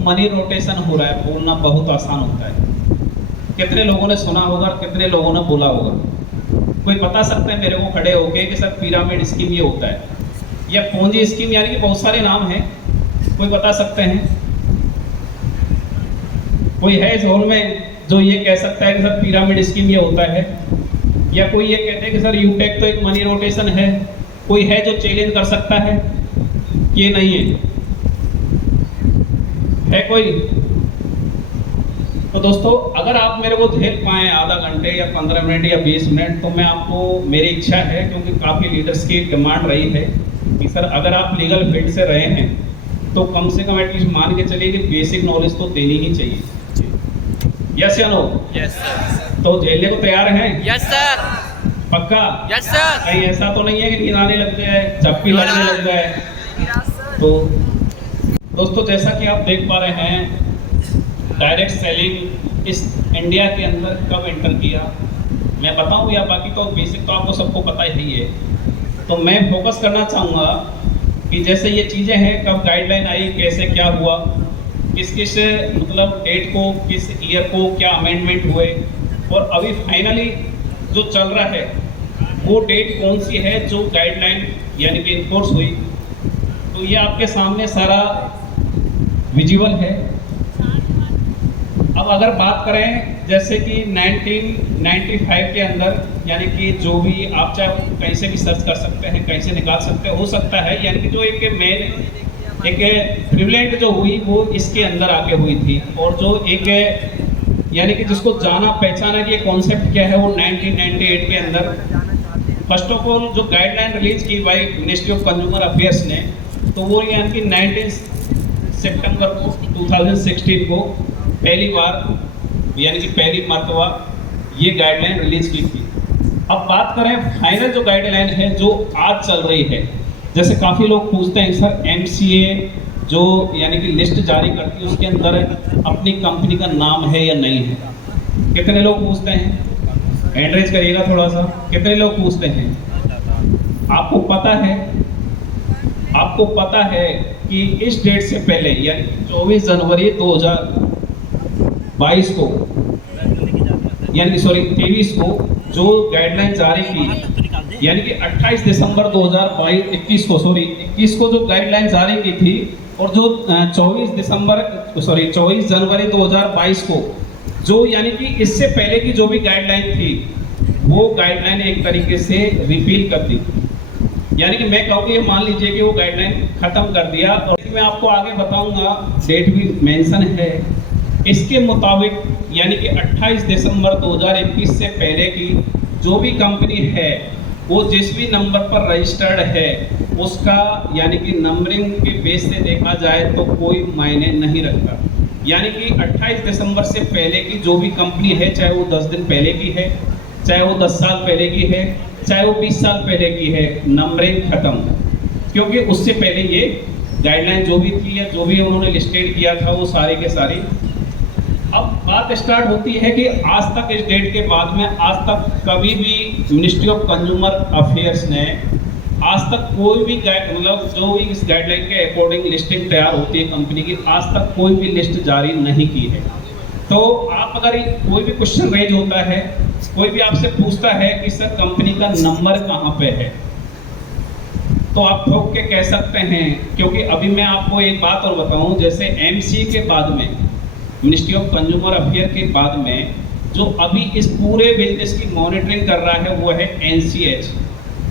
Money rotation हो रहा है, बोलना बहुत आसान होता है। कितने लोगों ने सुना होगा, कितने लोगों ने बोला होगा। कोई बता सकते हैं मेरे को खड़े होके कि सर पिरामिड स्कीम ये होता है, या पूंजी स्कीम, यानी कि बहुत सारे नाम हैं, कोई बता सकते हैं? कोई है इस हॉल में जो ये कह सकता है कि सर पिरामिड स्कीम ये होता है? या कोई ये कहते हैं कि सर यूटेक तो एक मनी रोटेशन है? कोई है जो चैलेंज कर सकता है? ये नहीं है कोई? तो दोस्तों, अगर आप मेरे को झेल पाएँ आधा घंटे या 15 मिनट या 20 मिनट, तो मैं आपको, मेरी इच्छा है, क्योंकि काफ़ी लीडर्स की डिमांड रही है कि सर अगर आप लीगल फील्ड से रहे हैं तो कम से कम एटलीस्ट मान के चलिए कि बेसिक नॉलेज तो देनी ही चाहिए। यस या नो? Yes sir. तो झेलने को तैयार हैं? Yes sir. पक्का? Yes sir. कहीं ऐसा तो नहीं है कि नींद आने लग जाए, झप्पी लगने लग जाए? तो दोस्तों, जैसा कि आप देख पा रहे हैं, डायरेक्ट सेलिंग इस इंडिया के अंदर कब एंटर किया, मैं बताऊं या बाकी तो बेसिक तो आपको सबको पता ही है। तो मैं फोकस करना चाहूँगा कि जैसे ये चीज़ें हैं, कब गाइडलाइन आई, कैसे क्या हुआ, किस किस मतलब डेट को, किस ईयर को क्या अमेंडमेंट हुए, और अभी फाइनली जो चल रहा है वो डेट कौन सी है जो गाइडलाइन यानी कि इन्फोर्स हुई। तो ये आपके सामने सारा विजिबल है। अब अगर बात करें जैसे कि 1995 के अंदर, यानी कि जो भी आप चाहे कहीं से भी सर्च कर सकते हैं, कहीं से निकाल सकते हैं, हो सकता है, यानी कि जो एक मेन एक प्रिविलेंट जो हुई वो इसके अंदर आके हुई थी, और जो एक यानी कि जिसको जाना पहचाना कि ये कॉन्सेप्ट क्या है, वो 1998 के अंदर फर्स्ट ऑफ ऑल जो गाइडलाइन रिलीज की by ministry of consumer affairs ने, तो वो यानी कि 19 सितंबर को 2016 को पहली बार यानी कि पहली मरतबा ये गाइडलाइन रिलीज की थी। अब बात करें फाइनल जो गाइडलाइन है जो आज चल रही है, जैसे काफ़ी लोग पूछते हैं सर एमसीए जो यानी कि लिस्ट जारी करती है उसके अंदर अपनी कंपनी का नाम है या नहीं है? कितने लोग पूछते हैं? हैंड रेज करिएगा थोड़ा सा। कितने लोग पूछते हैं? आपको पता है कि इस डेट से पहले यानी 24 जनवरी 2022 को यानी 23 को जो गाइडलाइन जारी की, यानी कि 28 दिसंबर 2021 को जो गाइडलाइन जारी की थी, और जो 24 जनवरी 2022 को जो यानी कि इससे पहले की जो भी गाइडलाइन थी वो गाइडलाइन एक तरीके से रिपील कर दी। यानी कि मैं कहूँ कि ये मान लीजिए कि वो गाइडलाइन खत्म कर दिया। और मैं आपको आगे बताऊंगा, डेट भी मेंशन है इसके मुताबिक, यानी कि 28 दिसंबर 2021 से पहले की जो भी कंपनी है वो जिस भी नंबर पर रजिस्टर्ड है उसका यानी कि नंबरिंग के बेस से देखा जाए तो कोई मायने नहीं रखता। यानी कि 28 दिसंबर से पहले की जो भी कंपनी है, चाहे वो 10 दिन पहले की है, चाहे वो 10 साल पहले की है, चाहे वो 20 साल पहले की है, नंबरिंग खत्म। क्योंकि उससे पहले ये गाइडलाइन जो भी थी या जो भी उन्होंने लिस्टेड किया था वो सारी के सारी। अब बात स्टार्ट होती है कि आज तक इस डेट के बाद में आज तक कभी भी मिनिस्ट्री ऑफ कंज्यूमर अफेयर्स ने आज तक कोई भी मतलब जो भी इस गाइडलाइन के अकॉर्डिंग लिस्टिंग तैयार होती है कंपनी की, आज तक कोई भी लिस्ट जारी नहीं की है। तो आप अगर कोई भी क्वेश्चन रेज होता है, कोई भी आपसे पूछता है कि सर कंपनी का नंबर कहाँ पे है, तो आप ठोक के कह सकते हैं, क्योंकि अभी मैं आपको एक बात और बताऊं, जैसे एमसी के बाद में मिनिस्ट्री ऑफ कंज्यूमर अफेयर के बाद में जो अभी इस पूरे बिजनेस की मॉनिटरिंग कर रहा है वो है एनसीएच,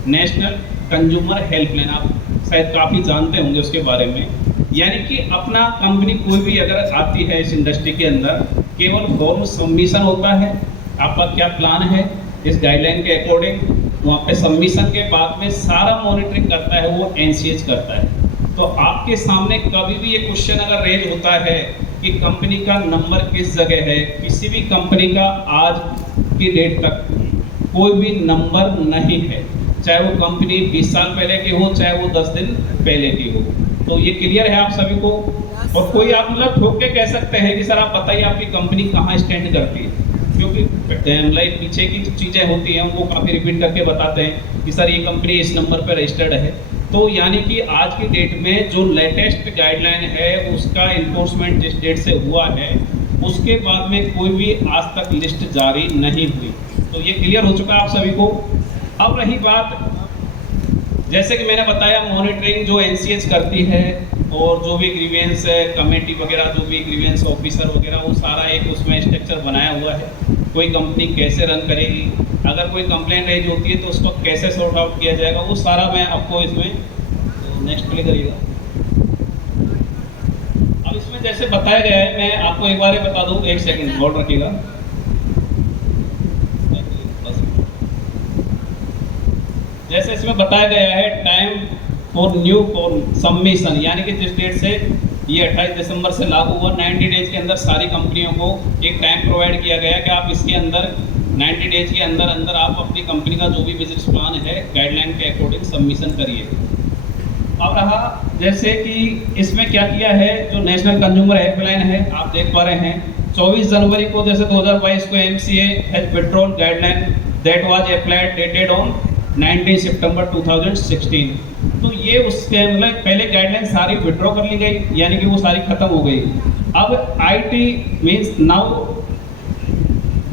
नेशनल कंज्यूमर हेल्पलाइन। आप शायद काफ़ी जानते होंगे उसके बारे में। यानी कि अपना कंपनी कोई भी अगर आती है इस इंडस्ट्री के अंदर, केवल फॉर्म सबमिशन होता है, आपका क्या प्लान है इस गाइडलाइन के अकॉर्डिंग, वहाँ पे सबमिशन के बाद में सारा मॉनिटरिंग करता है वो एनसीएच करता है। तो आपके सामने कभी भी ये क्वेश्चन अगर रेज होता है कि कंपनी का नंबर किस जगह है, किसी भी कंपनी का आज की डेट तक कोई भी नंबर नहीं है, चाहे वो कंपनी 20 साल पहले की हो, चाहे वो 10 दिन पहले की हो। तो ये क्लियर है आप सभी को? और कोई आप मतलब ठोक के कह सकते हैं कि सर आप बताइए आपकी कंपनी कहाँ स्टैंड करती है, क्योंकि लाइक पीछे की चीज़ें होती हैं उनको काफ़ी रिपीट करके बताते हैं कि सर ये कंपनी इस नंबर पर रजिस्टर्ड है, तो यानी कि आज की डेट में जो लेटेस्ट गाइडलाइन है उसका इन्फोर्समेंट जिस डेट से हुआ है उसके बाद में कोई भी आज तक लिस्ट जारी नहीं हुई। तो ये क्लियर हो चुका है आप सभी को। अब रही बात, जैसे कि मैंने बताया, मॉनिटरिंग जो एनसीएच करती है और जो भी ग्रीवेंस कमेटी वगैरह, जो भी ग्रीवेंस ऑफिसर वगैरह, वो सारा एक उसमें स्ट्रक्चर बनाया हुआ है। कोई कंपनी कैसे रन करेगी, अगर कोई कंप्लेंट रेज होती है तो उसको कैसे सॉर्ट आउट किया जाएगा, वो सारा मैं आपको इसमें, नेक्स्ट प्ले करिएगा। अब इसमें जैसे बताया गया है, मैं आपको एक बार बता दूं, एक सेकंड होल्ड रखिएगा। जैसे इसमें बताया गया है time for new form submission, यानी कि जिस डेट से ये 28 दिसंबर से लागू हुआ, 90 डेज के अंदर सारी कंपनियों को एक टाइम प्रोवाइड किया गया कि आप इसके अंदर 90 डेज के अंदर अंदर आप अपनी कंपनी का जो भी बिजनेस प्लान है गाइडलाइन के अकॉर्डिंग सबमिशन करिए। अब रहा जैसे कि इसमें क्या किया है, जो नेशनल कंज्यूमर हेल्पलाइन है आप देख पा रहे हैं, 24 जनवरी को जैसे 2022 को MCA has withdrawn guideline that was applied dated on 19 सितंबर 2016। तो ये उसके मतलब पहले गाइडलाइन सारी विड्रॉ कर ली गई, यानी कि वो सारी खत्म हो गई। अब it means now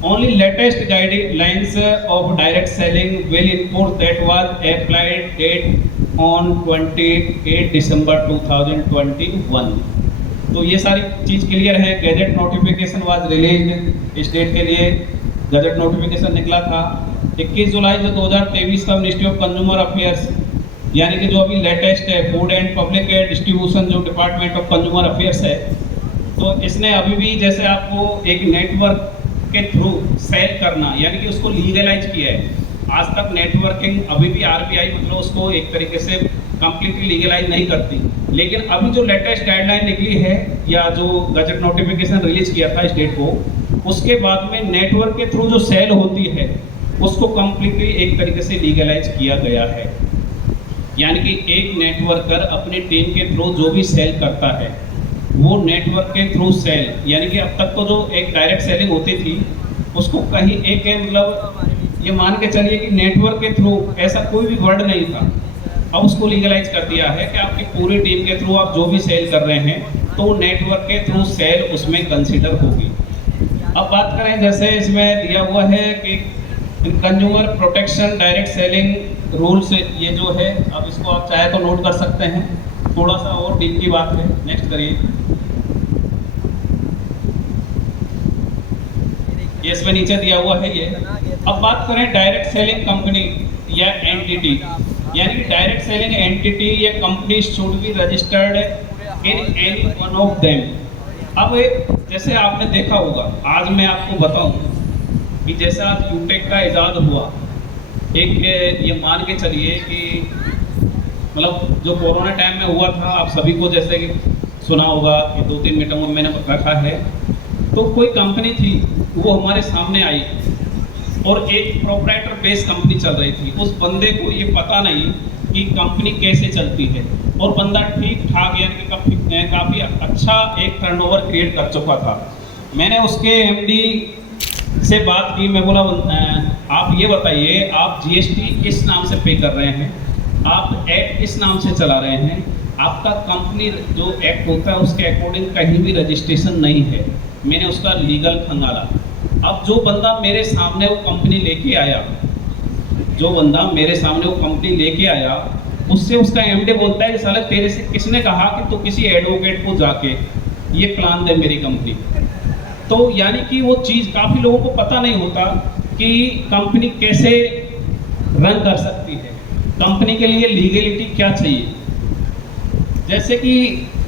only latest guidelines of direct selling will enforce that was applied date on 28 December 2021। तो ये सारी चीज क्लियर है। गैजेट नोटिफिकेशन वाज रिलीज्ड, इस डेट के लिए गजट नोटिफिकेशन निकला था 21 जुलाई 2023 का मिनिस्ट्री ऑफ कंज्यूमर अफेयर्स, यानी कि जो अभी लेटेस्ट है, फूड एंड पब्लिक डिस्ट्रीब्यूशन जो डिपार्टमेंट ऑफ कंज्यूमर अफेयर्स है, तो इसने अभी भी जैसे आपको एक नेटवर्क के थ्रू सेल करना, यानी कि उसको लीगलाइज किया है। आज तक नेटवर्किंग अभी भी आरबीआई मतलब उसको एक तरीके से कंप्लीटली लीगलाइज नहीं करती, लेकिन अभी जो लेटेस्ट गाइडलाइन निकली है या जो गजट नोटिफिकेशन रिलीज किया था इस डेट को, उसके बाद में नेटवर्क के थ्रू जो सेल होती है उसको कंप्लीटली एक तरीके से लीगलाइज किया गया है। यानी कि एक नेटवर्कर अपनी टीम के थ्रू जो भी सेल करता है वो नेटवर्क के थ्रू सेल, यानी कि अब तक तो जो एक डायरेक्ट सेलिंग होती थी उसको कहीं एक मतलब ये मान के चलिए कि नेटवर्क के थ्रू ऐसा कोई भी वर्ड नहीं था। अब उसको लीगलाइज कर दिया है कि आपकी पूरी टीम के थ्रू आप जो भी सेल कर रहे हैं तो नेटवर्क के थ्रू सेल उसमें कंसिडर होगी। अब बात करें, जैसे इसमें दिया हुआ है कि consumer protection direct selling rules, ये जो है, अब इसको आप चाहे तो नोट कर सकते हैं, थोड़ा सा और डीप की बात है। नेक्स्ट करिए। ये इसमें नीचे दिया हुआ है ये। अब बात करें डायरेक्ट सेलिंग कंपनी या एंटिटी, यानी कि डायरेक्ट सेलिंग एंटिटी या company should be registered in any one of them. अब जैसे आपने देखा होगा, आज मैं आपको बताऊं कि जैसे आज यूटेक का इजाद हुआ, एक ये मान के चलिए कि मतलब जो कोरोना टाइम में हुआ था, आप सभी को जैसे कि सुना होगा कि 2-3 मीटिंग में मैंने रखा है, तो कोई कंपनी थी वो हमारे सामने आई और एक प्रोप्राइटर बेस्ड कंपनी चल रही थी। उस बंदे को ये पता नहीं कि कंपनी कैसे चलती है और बंदा ठीक ठाक यानी कि काफ़ी अच्छा एक टर्नओवर क्रिएट कर चुका था। मैंने उसके एमडी से बात की, मैं बोला आप ये बताइए आप जीएसटी किस नाम से पे कर रहे हैं, आप एक्ट किस नाम से चला रहे हैं, आपका कंपनी जो एक्ट होता है उसके अकॉर्डिंग कहीं भी रजिस्ट्रेशन नहीं है। मैंने उसका लीगल खंगाला। अब जो बंदा मेरे सामने वो कंपनी लेके आया, जो बंदा मेरे सामने वो कंपनी लेके आया, उससे उसका एमडी बोलता है कि साले तेरे से किसने कहा कि तू किसी एडवोकेट को जाके ये प्लान दे मेरी कंपनी। तो यानी कि वो चीज़ काफ़ी लोगों को पता नहीं होता कि कंपनी कैसे रन कर सकती है, कंपनी के लिए लीगलिटी क्या चाहिए। जैसे कि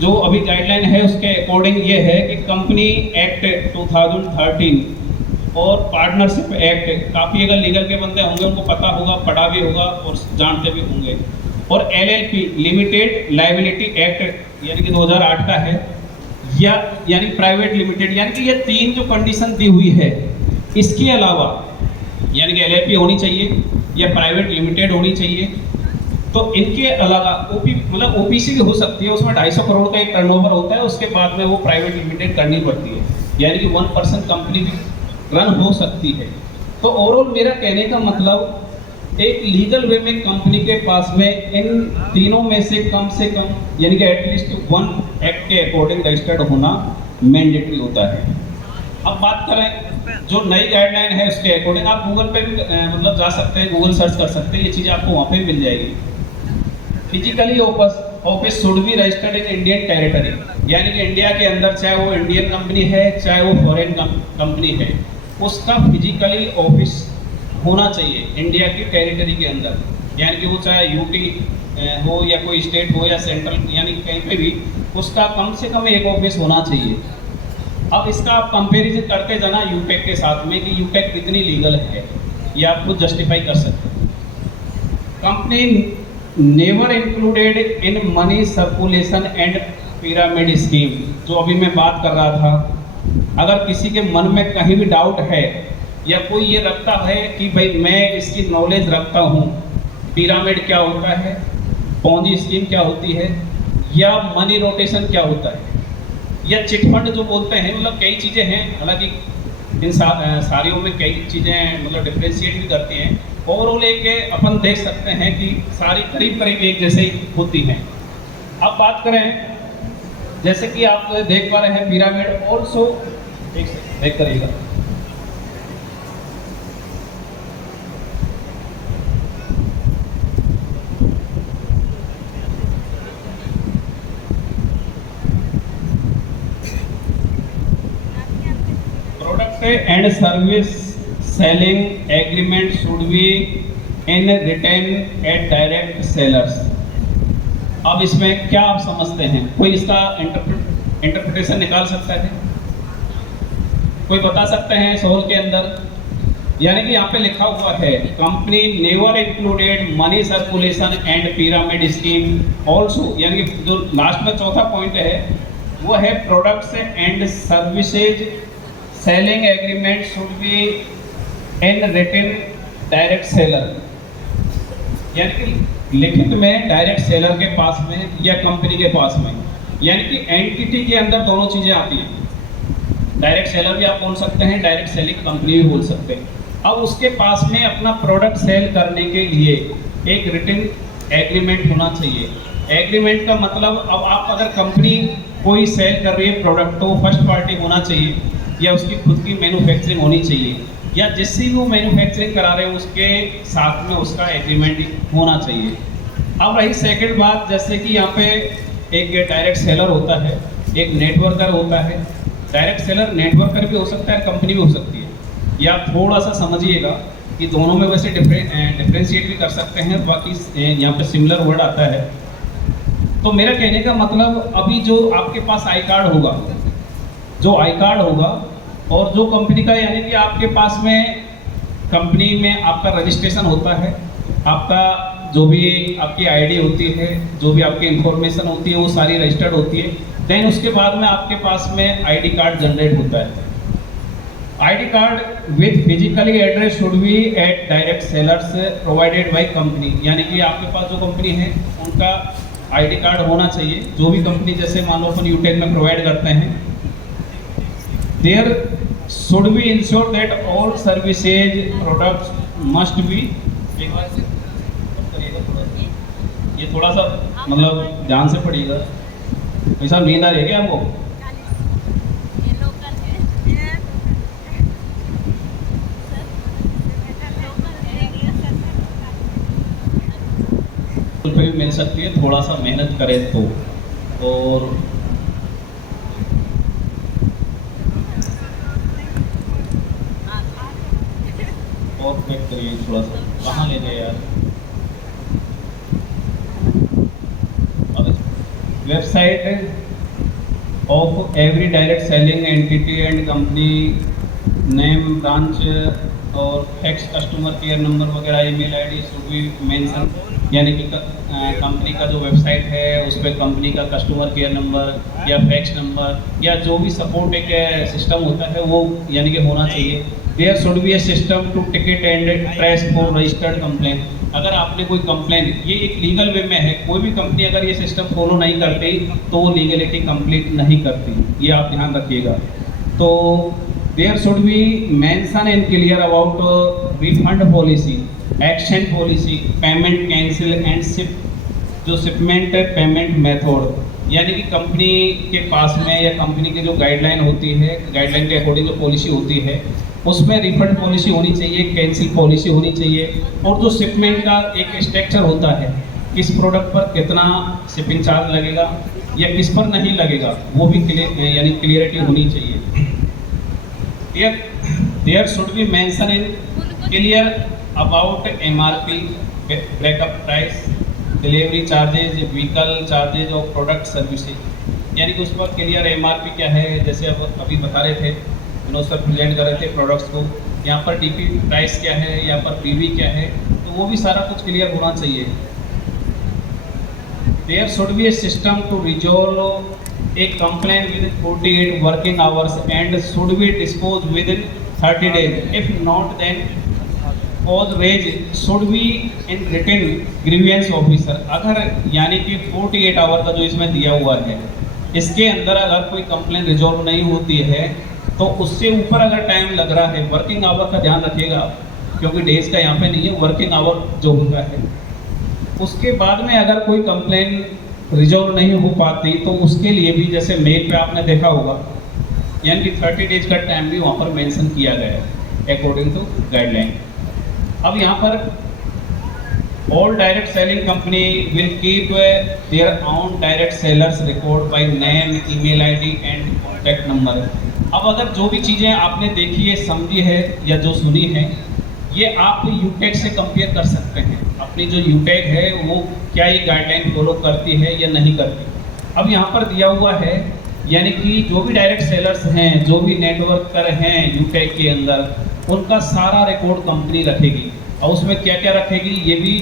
जो अभी गाइडलाइन है उसके अकॉर्डिंग ये है कि कंपनी एक्ट 2013 और पार्टनरशिप एक्ट, काफ़ी अगर लीगल के बंदे होंगे उनको पता होगा, पढ़ा भी होगा और जानते भी होंगे, और एलएलपी लिमिटेड लायबिलिटी एक्ट यानी कि 2008 का है, या यानी प्राइवेट लिमिटेड, यानी कि ये 3 जो कंडीशन दी हुई है, इसके अलावा यानी कि एलएलपी होनी चाहिए या प्राइवेट लिमिटेड होनी चाहिए। तो इनके अलावा मतलब ओपीसी भी हो सकती है, उसमें 250 करोड़ का एक टर्नओवर होता है, उसके बाद में वो प्राइवेट लिमिटेड करनी पड़ती है, यानी कि 1% कंपनी भी रन हो सकती है। तो ओवरऑल मेरा कहने का मतलब एक लीगल वे में कंपनी के पास में इन तीनों में से कम यानी कि एटलीस्ट वन एक्ट के अकॉर्डिंग रजिस्टर्ड होना मैंडेटरी होता है। अब बात करें जो नई गाइडलाइन है उसके अकॉर्डिंग आप गूगल पे भी मतलब जा सकते हैं, गूगल सर्च कर सकते हैं, ये चीज़ें आपको वहाँ पे मिल जाएगी। Physically office should be registered in Indian territory, यानी कि इंडिया के अंदर चाहे वो इंडियन कंपनी है चाहे वो फॉरेन कंपनी है, उसका फिजिकली ऑफिस होना चाहिए इंडिया की टेरिटरी के अंदर, यानी कि वो चाहे यूटी हो या कोई स्टेट हो या सेंट्रल, यानी कहीं पे भी उसका कम से कम एक ऑफिस होना चाहिए। अब इसका आप कंपेरिजन करते जाना यूटेक के साथ में कि यूटेक कितनी लीगल है, ये आप खुद जस्टिफाई कर सकते हैं। Company never included in money circulation and pyramid scheme, जो अभी मैं बात कर रहा था, अगर किसी के मन में कहीं भी डाउट है या कोई ये रखता है कि भाई मैं इसकी नॉलेज रखता हूँ, पिरामिड क्या होता है, पॉन्जी स्कीम क्या होती है, या मनी रोटेशन क्या होता है, या चिटफंड जो बोलते हैं, मतलब कई चीज़ें हैं, हालांकि इन सारियों में कई चीज़ें मतलब डिफ्रेंशिएट भी करती हैं। ओवरऑल एक अपन देख सकते हैं कि सारी करीब करीब एक जैसे ही होती हैं। अब बात करें जैसे कि आप देख पा रहे हैं पिरामिड ऑल्सो, देख करिएगा, product and service selling agreement should be in return at direct sellers. अब इसमें क्या आप समझते हैं, कोई इसका इंटरप्रिटेशन निकाल सकता है, कोई बता सकते हैं सोल के अंदर? यानी कि यहाँ पे लिखा हुआ है company never included money circulation and pyramid scheme also, यानी कि जो लास्ट में चौथा पॉइंट है वो है products and services selling agreement should be in written direct seller, यानी कि लिखित में डायरेक्ट सेलर के पास में या कंपनी के पास में, यानी कि एंटिटी के अंदर दोनों चीज़ें आती हैं। डायरेक्ट सेलर भी आप बोल सकते हैं, डायरेक्ट सेलिंग कंपनी भी बोल सकते हैं। अब उसके पास में अपना प्रोडक्ट सेल करने के लिए एक रिटन एग्रीमेंट होना चाहिए। एग्रीमेंट का मतलब, अब आप अगर कंपनी कोई सेल कर रही है प्रोडक्ट, तो फर्स्ट पार्टी होना चाहिए या उसकी खुद की मैन्युफैक्चरिंग होनी चाहिए, या जिससे भी वो मैन्युफैक्चरिंग करा रहे हैं उसके साथ में उसका एग्रीमेंट होना चाहिए। अब रही सेकंड बात, जैसे कि यहाँ पे एक डायरेक्ट सेलर होता है, एक नेटवर्कर होता है। डायरेक्ट सेलर नेटवर्कर भी हो सकता है, कंपनी भी हो सकती है, या थोड़ा सा समझिएगा कि दोनों में वैसे डिफ्रेंशिएट भी कर सकते हैं, बाकी यहाँ पे सिमिलर वर्ड आता है। तो मेरा कहने का मतलब, अभी जो आपके पास आई कार्ड होगा, जो आई कार्ड होगा और जो कंपनी का, यानी कि आपके पास में कंपनी में आपका रजिस्ट्रेशन होता है, आपका जो भी आपकी आईडी होती है, जो भी आपकी इंफॉर्मेशन होती है वो सारी रजिस्टर्ड होती है। देन उसके बाद में आपके पास में आईडी कार्ड जनरेट होता है। ID card with physically address should be at direct sellers provided by company, यानी कि आपके पास जो कंपनी है उनका आईडी कार्ड होना चाहिए, जो भी कंपनी जैसे मान लो अपन यूटेक में प्रोवाइड करते हैं। There should be ensure that all services products must be, ये थोड़ा सा मतलब ध्यान से पढ़िएगा, ऐसा नींद आ रही है क्या आपको? पे भी मिल सकती है, थोड़ा सा मेहनत करें तो। और चेक करिए थोड़ा सा, कहाँ ले गए यार? Website of every direct selling entity and company name, branch और फैक्स, कस्टमर केयर नंबर वगैरह, email ID should be mention, यानी कि कंपनी का जो वेबसाइट है उस पर कंपनी का कस्टमर केयर नंबर या फैक्स नंबर या जो भी सपोर्ट एक सिस्टम होता है वो यानी कि होना चाहिए। There should be a system to ticket and trace for registered complaint. अगर आपने कोई कंप्लेन, ये एक लीगल वे में है, कोई भी कंपनी अगर ये सिस्टम फॉलो नहीं करती तो वो लीगलिटी कंप्लीट नहीं करती, ये आप ध्यान रखिएगा। तो there should be mention and clear about refund policy, exchange policy, payment cancel and ship, जो शिपमेंट पेमेंट मेथड, यानी कि कंपनी के पास में या कंपनी की जो गाइडलाइन होती है, गाइडलाइन के अकॉर्डिंग जो पॉलिसी होती है उसमें रिफंड पॉलिसी होनी चाहिए, कैंसिल पॉलिसी होनी चाहिए, और जो शिपमेंट का एक स्ट्रक्चर होता है, किस प्रोडक्ट पर कितना शिपिंग चार्ज लगेगा या किस पर नहीं लगेगा, वो भी यानी क्लियरिटी होनी चाहिए। There should be mention in clear about MRP, breakup price, delivery charges, vehicle charges और प्रोडक्ट सर्विसेज, यानी कि उस पर क्लियर MRP क्या है, जैसे अब अभी बता रहे थे विनोद सर, प्रेजेंट कर रहे थे प्रोडक्ट्स को, यहाँ पर DP प्राइस क्या है, यहाँ पर PV क्या है, तो वो भी सारा कुछ क्लियर होना चाहिए। There should be a system to resolve a complaint within 48 working hours and should be disposed within 30 days. If not, then cause raised should be in written grievance officer. अगर यानी कि 48 आवर का जो इसमें दिया हुआ है, इसके अंदर अगर कोई कंप्लेंट रिजॉल्व नहीं होती है तो उससे ऊपर अगर टाइम लग रहा है, वर्किंग आवर का ध्यान रखिएगा क्योंकि डेज का यहाँ पे नहीं है, वर्किंग आवर जो होता है, उसके बाद में अगर कोई कंप्लेन रिजॉल्व नहीं हो पाती तो उसके लिए भी जैसे मेल पे आपने देखा होगा, यानी कि 30 डेज का टाइम भी वहाँ पर मेंशन किया गया है अकॉर्डिंग टू गाइडलाइन। अब यहाँ पर all direct selling company will keep their own direct sellers record by name, email ID and contact number. अब अगर जो भी चीज़ें आपने देखी है, समझी है या जो सुनी है, ये आप यूटेक से कंपेयर कर सकते हैं। अपनी जो यूटेक है वो क्या ये गाइडलाइन फॉलो करती है या नहीं करती। अब यहाँ पर दिया हुआ है, यानी कि जो भी डायरेक्ट सेलर्स हैं, जो भी नेटवर्कर हैं यूटेक के अंदर, उनका सारा रिकॉर्ड कंपनी रखेगी और उसमें क्या क्या रखेगी ये भी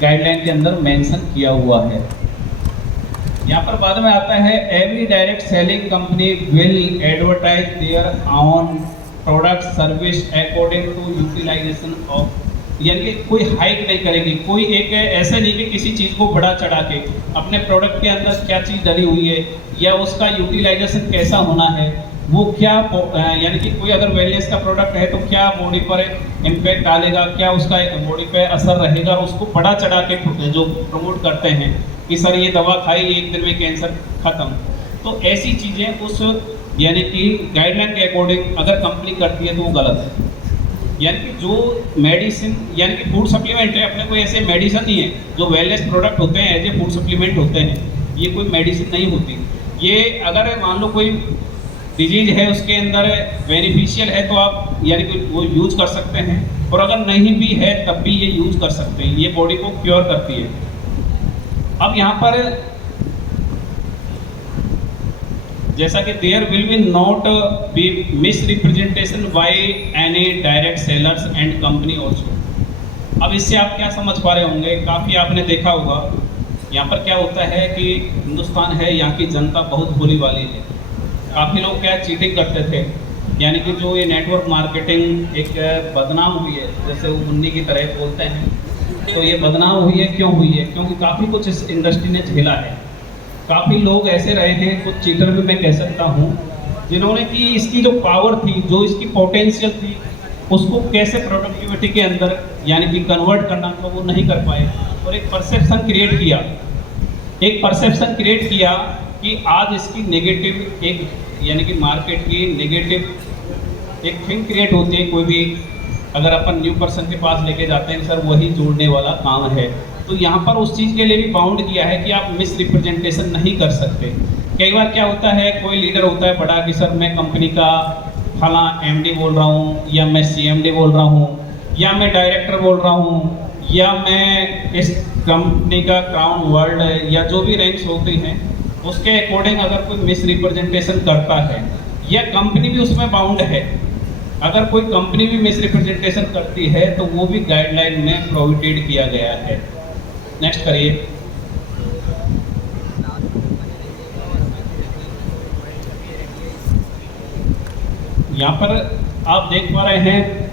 गाइडलाइन के अंदर मेंशन किया हुआ है। यहाँ पर बाद में आता है every direct selling company will advertise their on product service according to utilisation of, यानी कि कोई हाइक नहीं करेगी, कोई एक ऐसा नहीं कि किसी चीज़ को बढ़ा चढ़ा के अपने प्रोडक्ट के अंदर क्या चीज़ डली हुई है या उसका यूटिलाइजेशन कैसा होना है, वो क्या यानी कि कोई अगर वेलनेस का प्रोडक्ट है तो क्या बॉडी पर इम्पैक्ट डालेगा, क्या उसका बॉडी पे असर रहेगा, उसको बढ़ा चढ़ा के जो प्रमोट करते हैं कि सर ये दवा खाई एक दिन में कैंसर खत्म, तो ऐसी चीज़ें उस यानी कि गाइडलाइन के अकॉर्डिंग अगर कंपनी करती है तो वो गलत है। यानी कि जो मेडिसिन यानी कि फूड सप्लीमेंट है, अपने कोई ऐसे मेडिसिन नहीं है, जो वेलनेस प्रोडक्ट होते हैं एज ए फूड सप्लीमेंट होते हैं, ये कोई मेडिसिन नहीं होती। ये अगर मान लो कोई डिजीज है उसके अंदर बेनिफिशियल है तो आप यानी कि वो यूज कर सकते हैं, और अगर नहीं भी है तब भी ये यूज कर सकते हैं, ये बॉडी को क्योर करती है। अब यहाँ पर जैसा कि there will be not be misrepresentation by any direct sellers and company also. अब इससे आप क्या समझ पा रहे होंगे, काफ़ी आपने देखा होगा यहाँ पर क्या होता है कि हिंदुस्तान है, यहाँ की जनता बहुत भोली वाली है। काफ़ी लोग क्या चीटिंग करते थे, यानी कि जो ये नेटवर्क मार्केटिंग एक बदनाम हुई है, जैसे वो मुन्नी की तरह बोलते हैं, तो ये बदनाम हुई है। क्यों हुई है? क्योंकि काफ़ी कुछ इस इंडस्ट्री ने झेला है। काफ़ी लोग ऐसे रहे हैं, कुछ चीटर भी मैं कह सकता हूँ, जिन्होंने कि इसकी जो पावर थी, जो इसकी पोटेंशियल थी, उसको कैसे प्रोडक्टिविटी के अंदर यानी कि कन्वर्ट करना तो वो नहीं कर पाए, और एक परसेप्शन क्रिएट किया कि आज इसकी नेगेटिव एक यानी कि मार्केट की नेगेटिव एक थिंग क्रिएट होती है। कोई भी अगर अपन न्यू पर्सन के पास लेके जाते हैं, सर वही जोड़ने वाला काम है, तो यहाँ पर उस चीज़ के लिए भी बाउंड किया है कि आप मिस रिप्रेजेंटेशन नहीं कर सकते। कई बार क्या होता है, कोई लीडर होता है बड़ा कि सर मैं कंपनी का फला MD बोल रहा हूँ, या मैं CMD बोल रहा हूँ, या मैं डायरेक्टर बोल रहा हूँ, या मैं इस कंपनी का क्राउन वर्ल्ड या जो भी रैंक्स होती हैं उसके अकॉर्डिंग अगर कोई मिस रिप्रेजेंटेशन करता है या कंपनी भी उसमें बाउंड है, अगर कोई कंपनी भी मिस रिप्रेजेंटेशन करती है तो वो भी गाइडलाइन में प्रोविडेड किया गया है। नेक्स्ट करिए। यहाँ पर आप देख पा रहे हैं,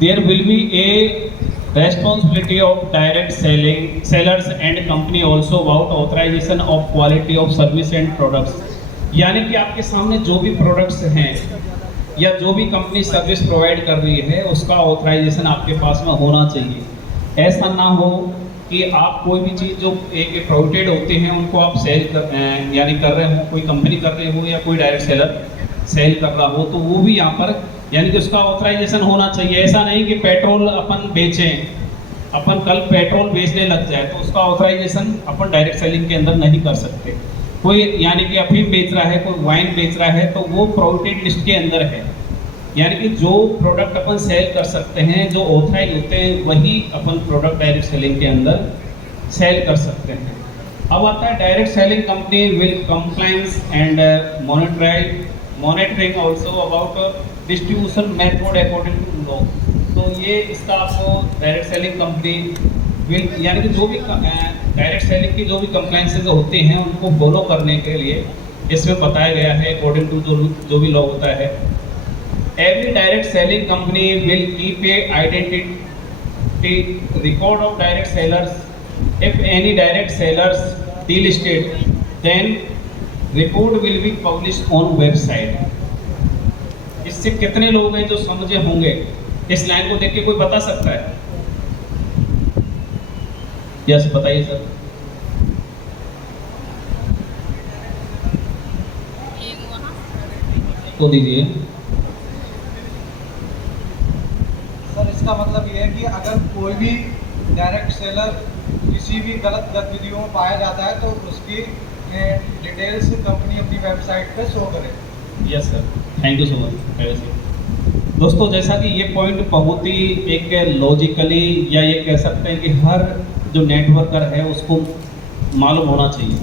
there will be a responsibility of direct sellers and company also about authorization of quality of service and products। यानी कि आपके सामने जो भी प्रोडक्ट्स हैं या जो भी कंपनी सर्विस प्रोवाइड कर रही है उसका ऑथराइजेशन आपके पास में होना चाहिए। ऐसा ना हो कि आप कोई भी चीज़ जो एक प्रोहिबिटेड होते हैं उनको आप सेल कर यानी कर रहे हो, कोई कंपनी कर रही हो या कोई डायरेक्ट सेलर सेल कर रहा हो, तो वो भी यहाँ पर यानी कि उसका ऑथराइजेशन होना चाहिए। ऐसा नहीं कि पेट्रोल अपन बेचें, अपन कल पेट्रोल बेचने लग जाए तो उसका ऑथराइजेशन अपन डायरेक्ट सेलिंग के अंदर नहीं कर सकते। कोई यानी कि अफीम बेच रहा है, कोई वाइन बेच रहा है, तो वो प्रोहिबिटेड लिस्ट के अंदर है। यानी कि जो प्रोडक्ट अपन सेल कर सकते हैं, जो ऑथराइज होते हैं, वही अपन प्रोडक्ट डायरेक्ट सेलिंग के अंदर सेल कर सकते हैं। अब आता है direct selling company will compliance and monitoring also about distribution method according to law. तो ये इसका आपको डायरेक्ट सेलिंग कंपनी विल यानी कि जो भी डायरेक्ट सेलिंग की जो भी कंप्लायंसेज होते हैं उनको फॉलो करने के लिए इसमें बताया गया है अकॉर्डिंग टू जो भी लॉ होता है। Every direct selling company will keep a identity record of direct sellers. If any direct sellers delisted, then report will be published on website. इससे कितने लोग हैं जो समझे होंगे? इस लाइन को देख के कोई बता सकता है? यस बताइए सर। तो दीजिए। इसका मतलब ये है कि अगर कोई भी डायरेक्ट सेलर किसी भी गलत गतिविधियों में पाया जाता है तो उसकी डिटेल्स कंपनी अपनी वेबसाइट पे शो करे। Yes sir, thank you so much. दोस्तों जैसा कि ये पॉइंट बहुत ही एक लॉजिकली या ये कह सकते हैं कि हर जो नेटवर्कर है उसको मालूम होना चाहिए।